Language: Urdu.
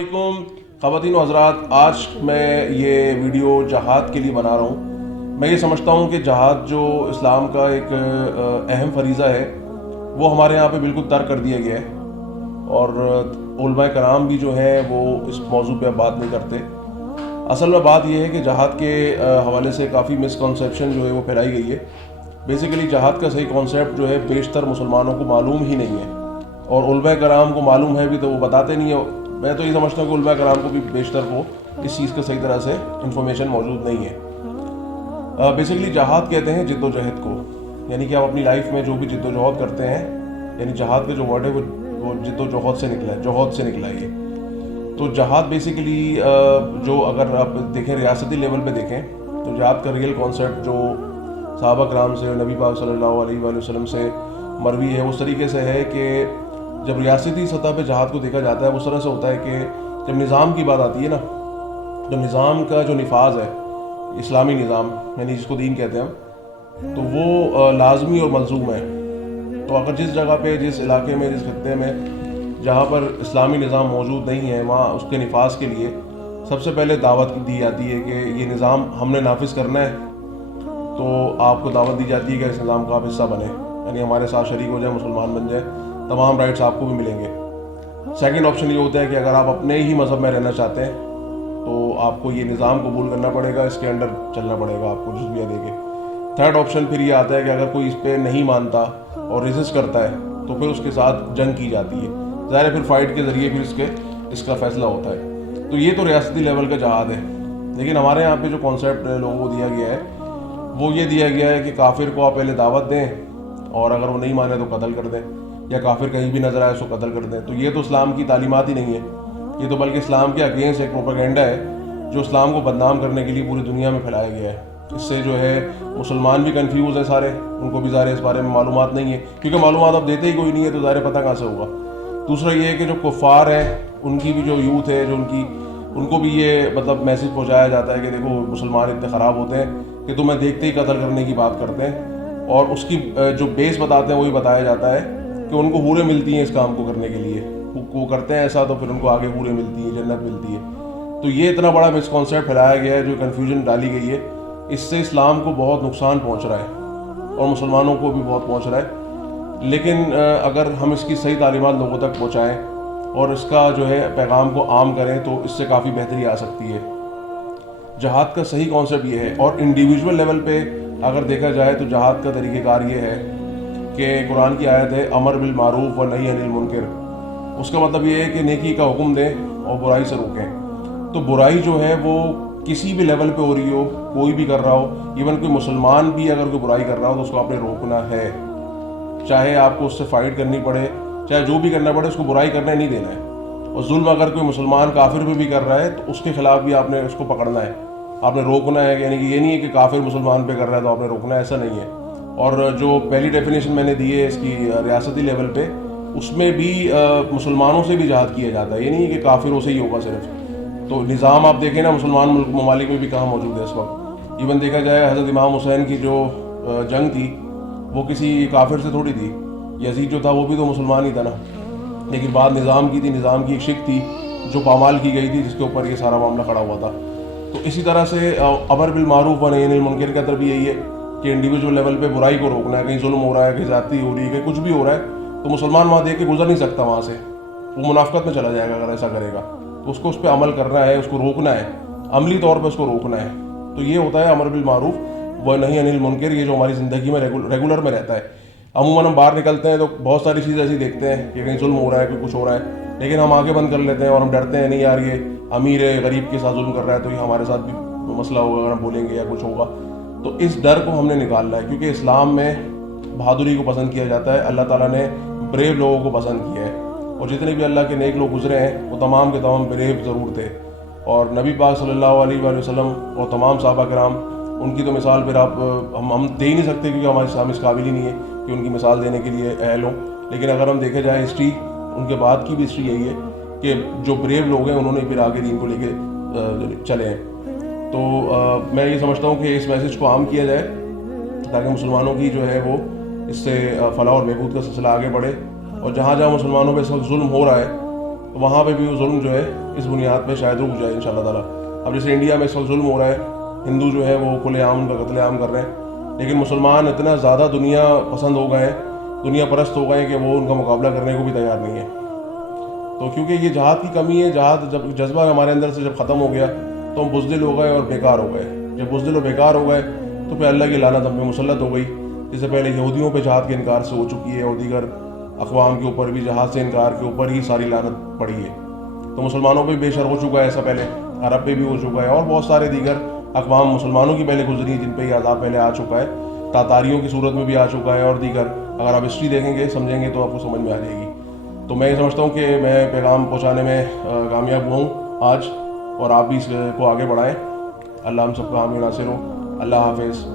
علیکم خواتین و حضرات، آج میں یہ ویڈیو جہاد کے لیے بنا رہا ہوں۔ میں یہ سمجھتا ہوں کہ جہاد جو اسلام کا ایک اہم فریضہ ہے وہ ہمارے یہاں پہ بالکل ترک کر دیا گیا ہے، اور علماء کرام بھی جو ہیں وہ اس موضوع پہ بات نہیں کرتے۔ اصل میں بات یہ ہے کہ جہاد کے حوالے سے کافی مسکنسیپشن جو ہے وہ پھیلائی گئی ہے۔ بیسیکلی جہاد کا صحیح کانسیپٹ جو ہے بیشتر مسلمانوں کو معلوم ہی نہیں ہے، اور علماء کرام کو معلوم ہے بھی تو وہ بتاتے نہیں ہیں۔ میں تو یہ سمجھتا ہوں کہ علماء کرام کو بھی بیشتر کو اس چیز کا صحیح طرح سے انفارمیشن موجود نہیں ہے۔ بیسیکلی جہاد کہتے ہیں جد و جہد کو، یعنی کہ آپ اپنی لائف میں جو بھی جد و جہد کرتے ہیں، یعنی جہاد کا جو ورڈ ہے وہ جد و جہد سے نکلا ہے، جوہد سے نکلا ہے یہ۔ تو جہاد بیسیکلی جو اگر آپ دیکھیں ریاستی لیول پہ دیکھیں تو جہاد کا ریئل کانسیپٹ جو صحابہ کرام سے، نبی پاک صلی اللہ علیہ وآلہ وسلم سے مروی ہے، اس طریقے سے ہے کہ جب ریاستی سطح پہ جہاد کو دیکھا جاتا ہے اس طرح سے ہوتا ہے کہ جب نظام کی بات آتی ہے نا، جو نظام کا جو نفاذ ہے، اسلامی نظام یعنی جس کو دین کہتے ہیں، تو وہ لازمی اور ملزوم ہے۔ تو اگر جس جگہ پہ، جس علاقے میں، جس خطے میں جہاں پر اسلامی نظام موجود نہیں ہے، وہاں اس کے نفاذ کے لیے سب سے پہلے دعوت دی جاتی ہے کہ یہ نظام ہم نے نافذ کرنا ہے، تو آپ کو دعوت دی جاتی ہے کہ اس نظام کا آپ حصہ بنیں، یعنی ہمارے ساتھ شریک ہو جائیں، مسلمان بن جائیں، تمام رائٹس آپ کو بھی ملیں گے۔ سیکنڈ آپشن یہ ہوتا ہے کہ اگر آپ اپنے ہی مذہب میں رہنا چاہتے ہیں تو آپ کو یہ نظام قبول کرنا پڑے گا، اس کے انڈر چلنا پڑے گا آپ کو جزویہ دے کے۔ تھرڈ آپشن پھر یہ آتا ہے کہ اگر کوئی اس پہ نہیں مانتا اور ریزسٹ کرتا ہے تو پھر اس کے ساتھ جنگ کی جاتی ہے، ظاہر ہے پھر فائٹ کے ذریعے پھر اس کا فیصلہ ہوتا ہے۔ تو یہ تو ریاستی لیول کا جہاد ہے، لیکن ہمارے یہاں پہ جو کانسیپٹ لوگوں کو دیا گیا ہے وہ یہ دیا گیا ہے کہ کافر کو آپ پہلے دعوت دیں، اور اگر وہ نہیں مانے تو قتل کر دیں، یا کافر کہیں بھی نظر آئے اس کو قتل کر دیں۔ تو یہ تو اسلام کی تعلیمات ہی نہیں ہے، یہ تو بلکہ اسلام کے اگینسٹ ایک پروپیگنڈا ہے جو اسلام کو بدنام کرنے کے لیے پوری دنیا میں پھیلایا گیا ہے۔ اس سے جو ہے مسلمان بھی کنفیوز ہیں سارے، ان کو بھی ظاہر اس بارے میں معلومات نہیں ہے، کیونکہ معلومات اب دیتے ہی کوئی نہیں ہے، تو ظاہر پتہ کہاں سے ہوگا۔ دوسرا یہ ہے کہ جو کفار ہیں ان کی بھی جو یوتھ ہے، جو ان کو بھی یہ مطلب میسج پہنچایا جاتا ہے کہ دیکھو مسلمان اتنے خراب ہوتے ہیں کہ تمہیں دیکھتے ہی قتل کرنے کی بات کرتے ہیں، اور اس کی جو بیس بتاتے ہیں وہی بتایا جاتا ہے کہ ان کو حوریں ملتی ہیں اس کام کو کرنے کے لیے، وہ کرتے ہیں ایسا تو پھر ان کو آگے حوریں ملتی ہیں، جنت ملتی ہے۔ تو یہ اتنا بڑا مسکانسیپٹ پھیلایا گیا ہے، جو کنفیوژن ڈالی گئی ہے، اس سے اسلام کو بہت نقصان پہنچ رہا ہے اور مسلمانوں کو بھی بہت پہنچ رہا ہے۔ لیکن اگر ہم اس کی صحیح تعلیمات لوگوں تک پہنچائیں اور اس کا جو ہے پیغام کو عام کریں تو اس سے کافی بہتری آ سکتی ہے۔ جہاد کا صحیح کانسیپٹ یہ ہے، اور انڈیویجول لیول پہ اگر دیکھا جائے تو جہاد کا طریقہ کار یہ ہے کہ قرآن کی آیت ہے امر بالمعروف و نہی عن المنکر۔ اس کا مطلب یہ ہے کہ نیکی کا حکم دیں اور برائی سے روکیں۔ تو برائی جو ہے وہ کسی بھی لیول پہ ہو رہی ہو، کوئی بھی کر رہا ہو، ایون کوئی مسلمان بھی اگر کوئی برائی کر رہا ہو تو اس کو آپ نے روکنا ہے، چاہے آپ کو اس سے فائٹ کرنی پڑے، چاہے جو بھی کرنا پڑے، اس کو برائی کرنے نہیں دینا ہے۔ اور ظلم اگر کوئی مسلمان کافر پہ بھی کر رہا ہے تو اس کے خلاف بھی آپ نے اس کو پکڑنا ہے، آپ نے روکنا ہے، یعنی کہ یہ نہیں ہے کہ کافر مسلمان پہ کر رہا ہے تو آپ نے روکنا ہے، ایسا نہیں ہے۔ اور جو پہلی ڈیفینیشن میں نے دی ہے اس کی ریاستی لیول پہ، اس میں بھی مسلمانوں سے بھی جہاد کیا جاتا ہے، یہ نہیں ہے کہ کافروں سے ہی ہوگا صرف۔ تو نظام آپ دیکھیں نا مسلمان ممالک میں بھی کہاں موجود ہے اس وقت۔ ایون دیکھا جائے حضرت امام حسین کی جو جنگ تھی وہ کسی کافر سے تھوڑی تھی، یزید جو تھا وہ بھی تو مسلمان ہی تھا نا، لیکن بات نظام کی تھی، نظام کی ایک شک تھی جو پامال کی گئی تھی جس کے اوپر یہ سارا معاملہ کھڑا ہوا تھا۔ تو اسی طرح سے امر بالمعروف و نہی عن المنکر کا طرف بھی یہی ہے کہ انڈیویجول لیول پہ برائی کو روکنا ہے، کہیں ظلم ہو رہا ہے، کہیں زیادتی ہو رہی ہے، کہیں کچھ بھی ہو رہا ہے تو مسلمان وہاں دیکھ کے گزر نہیں سکتا، وہاں سے وہ منافقت میں چلا جائے گا اگر ایسا کرے گا۔ تو اس کو اس پہ عمل کرنا ہے، اس کو روکنا ہے، عملی طور پہ اس کو روکنا ہے۔ تو یہ ہوتا ہے امر بالمعروف و نہی عن المنکر، یہ جو ہماری زندگی میں ریگولر میں رہتا ہے۔ عموماً ہم باہر نکلتے ہیں تو بہت ساری چیزیں ایسی دیکھتے ہیں کہ کہیں ظلم ہو رہا ہے، کوئی کچھ ہو رہا ہے، لیکن ہم آگے بند کر لیتے ہیں اور ہم ڈرتے ہیں نہیں یار یہ امیر ہے غریب کے ساتھ ظلم کر رہا ہے تو یہ ہمارے ساتھ بھی مسئلہ ہوگا اگر ہم بولیں گے یا کچھ ہوگا۔ تو اس ڈر کو ہم نے نکالنا ہے، کیونکہ اسلام میں بہادری کو پسند کیا جاتا ہے، اللہ تعالیٰ نے بریو لوگوں کو پسند کیا ہے، اور جتنے بھی اللہ کے نیک لوگ گزرے ہیں وہ تمام کے تمام بریو ضرور تھے۔ اور نبی پاک صلی اللہ علیہ وآلہ وسلم اور تمام صحابہ کرام، ان کی تو مثال پھر آپ ہم دے ہی نہیں سکتے کیونکہ ہمارے سامنے اس قابل ہی نہیں ہے کہ ان کی مثال دینے کے لیے اہل ہوں۔ لیکن اگر ہم دیکھا جائے ہسٹری، ان کے بعد کی بھی ہسٹری یہی ہے کہ جو بریو لوگ ہیں انہوں نے پھر آگے دین کو لے کے چلے ہیں۔ تو میں یہ سمجھتا ہوں کہ اس میسج کو عام کیا جائے تاکہ مسلمانوں کی جو ہے وہ اس سے فلاح اور بہبود کا سلسلہ آگے بڑھے، اور جہاں جہاں مسلمانوں پہ اس وقت ظلم ہو رہا ہے تو وہاں پہ بھی وہ ظلم جو ہے اس بنیاد پہ شاید رک جائے انشاءاللہ تعالیٰ. اب جیسے انڈیا میں اس وقت ظلم ہو رہا ہے, ہندو جو ہے وہ کھلے عام ان کا قتل عام کر رہے ہیں, لیکن مسلمان اتنا زیادہ دنیا پسند ہو گئے ہیں, دنیا پرست ہو گئے ہیں کہ وہ ان کا مقابلہ کرنے کو بھی تیار نہیں ہے. تو کیونکہ یہ جہاد کی کمی ہے, جہاد جب جذبہ ہمارے اندر سے جب ختم ہو گیا تو ہم بزدل ہو گئے اور بیکار ہو گئے. جب بزدل اور بیکار ہو گئے تو پھر اللہ کی لعنت ہم پہ مسلط ہو گئی. جس سے پہلے یہودیوں پہ جہاد کے انکار سے ہو چکی ہے اور دیگر اقوام کے اوپر بھی جہاد سے انکار کے اوپر ہی ساری لعنت پڑی ہے. تو مسلمانوں پہ بھی بے شر ہو چکا ہے ایسا, پہلے عرب پہ بھی ہو چکا ہے, اور بہت سارے دیگر اقوام مسلمانوں کی پہلے گزری جن پہ یہ عذاب پہلے آ چکا ہے. تاتاریوں کی صورت میں بھی آ چکا ہے, اور دیگر اگر آپ ہسٹری دیکھیں گے سمجھیں گے تو آپ کو سمجھ میں آ جائے گی. تو میں یہ سمجھتا ہوں کہ میں پیغام پہنچانے میں کامیاب ہوا ہوں آج, اور آپ بھی اس کو آگے بڑھائیں. اللہ ہم سب کا حامی ناصر ہو. اللہ حافظ.